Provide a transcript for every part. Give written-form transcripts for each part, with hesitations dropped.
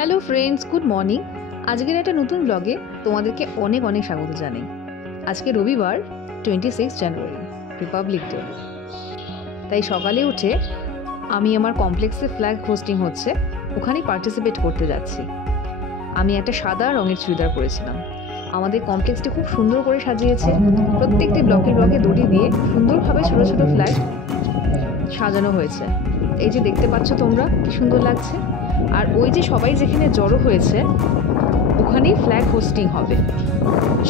Hello friends, good morning. আজকের একটা নতুন ব্লগে তোমাদেরকে অনেক অনেক স্বাগত জানাই। আজকে রবিবার 26 জানুয়ারি, রিপাবলিক ডে। তাই সকালে উঠে আমি আমার কমপ্লেক্সে ফ্ল্যাগ হোস্টিং হচ্ছে, ওখানেই পার্টিসিপেট করতে যাচ্ছি। আমি একটা সাদা রঙের চুড়িদার পরেছিলাম। আমাদের কমপ্লেক্সটি খুব সুন্দর করে সাজিয়েছে। প্রত্যেকটি ব্লকে দড়ি দিয়ে সুন্দরভাবে ছোট ছোট ফ্ল্যাগ সাজানো হয়েছে। এই যে দেখতে পাচ্ছ তোমরা, কি সুন্দর লাগছে। আর ওই যে সবাই যেখানে জড়ো হয়েছে ওখানেই ফ্ল্যাগ হোস্টিং হবে।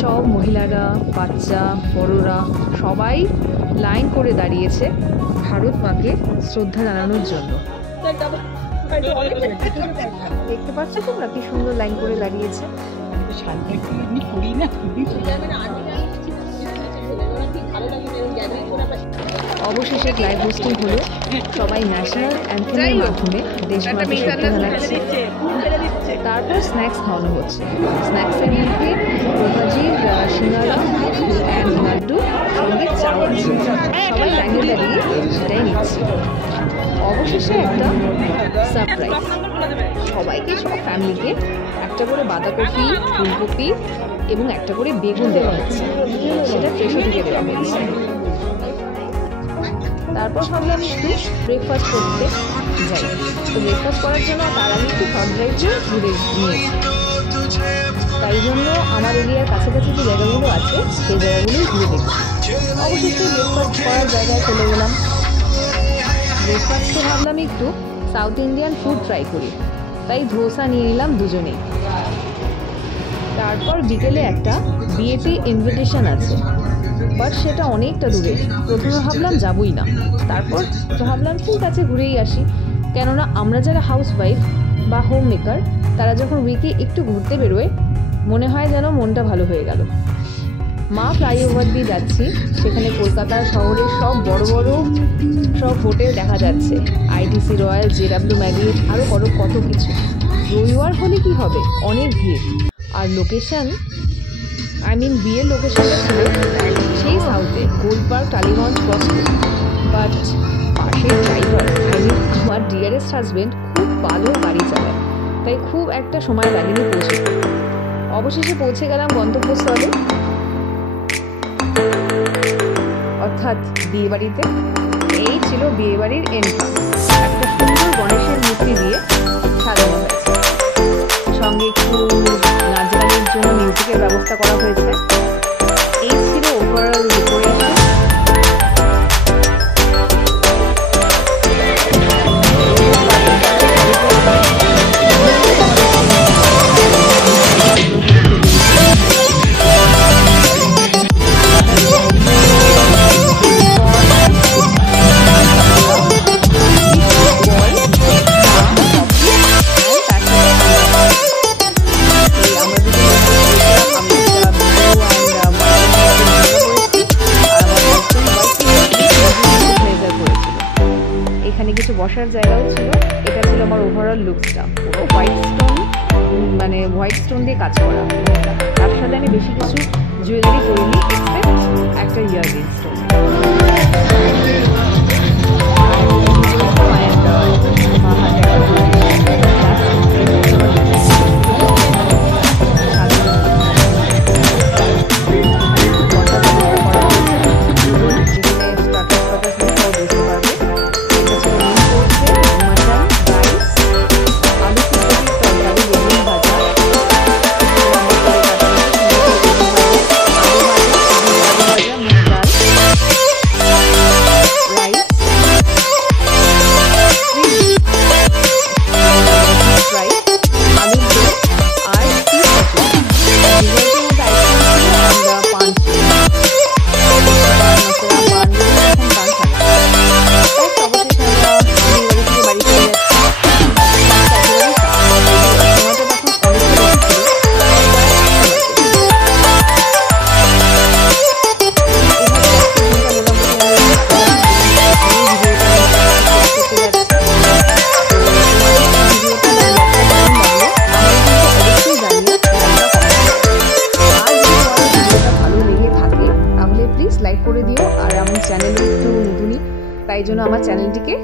সব মহিলারা, বাচ্চা, বড়রা সবাই লাইন করে দাঁড়িয়েছে ভারত মাকে শ্রদ্ধা জানানোর জন্য। দেখতে পাচ্ছ তোমরা কি সুন্দর লাইন করে দাঁড়িয়েছে। অবশেষে ফ্ল্যাগ হোস্টিং হলো। সবাই ন্যাশনাল অ্যান্থেমের মাধ্যমে দেশমাকে শ্রদ্ধা জানাচ্ছে। তারপর স্ন্যাক্স খাওয়ানো হচ্ছে। স্ন্যাক্সের মধ্যে প্রভাজির সিঙ্গারা অ্যান্ড লাড্ডু, সঙ্গে চাও আছে। সবাই লাইনে দাঁড়িয়ে সেটাই নিচ্ছে। অবশেষে একটা সারপ্রাইজ, সবাইকে, সব ফ্যামিলিকে একটা করে বাঁধাকপি, ফুলকপি এবং একটা করে বেগুন দেওয়া হচ্ছে। সেটা ফ্রেশো থেকে দেওয়া হচ্ছে। তারপর ভাবলাম একটু ব্রেকফাস্ট করতে যাই। তো ব্রেকফাস্ট করার জন্য তার আগে একটু শর্ট ড্রাইভে ঘুরে নিয়েছি। তাই জন্য আমার এরিয়ার কাছাকাছি যে জায়গাগুলো আছে সেই জায়গাগুলোই ঘুরে দেখছি। অবশ্যই ব্রেকফাস্ট করার জায়গায় চলে গেলাম। ব্রেকফাস্টে ভাবলাম একটু সাউথ ইন্ডিয়ান ফুড ট্রাই করি, তাই ধোসা নিয়ে নিলাম দুজনেই। তারপর বিকেলে একটা বিয়েতে ইনভিটেশন আছে, বাট সেটা অনেকটা দূরে। প্রথমে ভাবলাম যাবই না, তারপর ভাবলাম ঠিক আছে ঘুরেই আসি। কেননা আমরা যারা হাউস ওয়াইফ বা হোম মেকার, তারা যখন উইকে একটু ঘুরতে বেরোয় মনে হয় যেন মনটা ভালো হয়ে গেল। মা ফ্লাইওভার দিয়ে যাচ্ছি, সেখানে কলকাতা শহরের সব বড় বড় সব হোটেল দেখা যাচ্ছে। আইটিসি রয়্যাল, জেডাব্লিউ ম্যারিয়ট, আরও কত কিছু। রবিবার হলে কি হবে, অনেক ভিড়। আর লোকেশন, বিয়ের লোকেশনটা ছিল সেই সাউথে, গোলপার্ক, টালিগঞ্জ ক্রস করে। বাট পাশের ড্রাইভার, আমার ডিয়ারেস্ট হাজব্যান্ড খুব ভালো গাড়ি চালায়, তাই খুব একটা সময় লাগেনি পৌঁছে। অবশেষে পৌঁছে গেলাম গন্তব্যস্থলে, অর্থাৎ বিয়েবাড়িতে। এই ছিল বিয়েবাড়ির এন্ট্রান্স। একটা সুন্দর গণেশের মূর্তি দিয়ে সাজানো হয়েছে, সঙ্গে একটু নাচ গানের জন্য মিউজিকের ব্যবস্থা করা হয়েছে। এই ছিল ওভারঅল ডেকোরেশন। এখানে কিছু বসার জায়গাও ছিল। এটা ছিল আমার ওভারঅল লুকসটা। পুরো হোয়াইট স্টোন দিয়ে কাজ করা। তার সাথে আমি বেশি কিছু জুয়েলারি করিনি, এক্সেপ্ট একটা ইয়াররিং স্টোন। লাইক করে দিও। আর আমার চ্যানেলে একটু নতুনই, তাই জন্য আমার চ্যানেলটিকে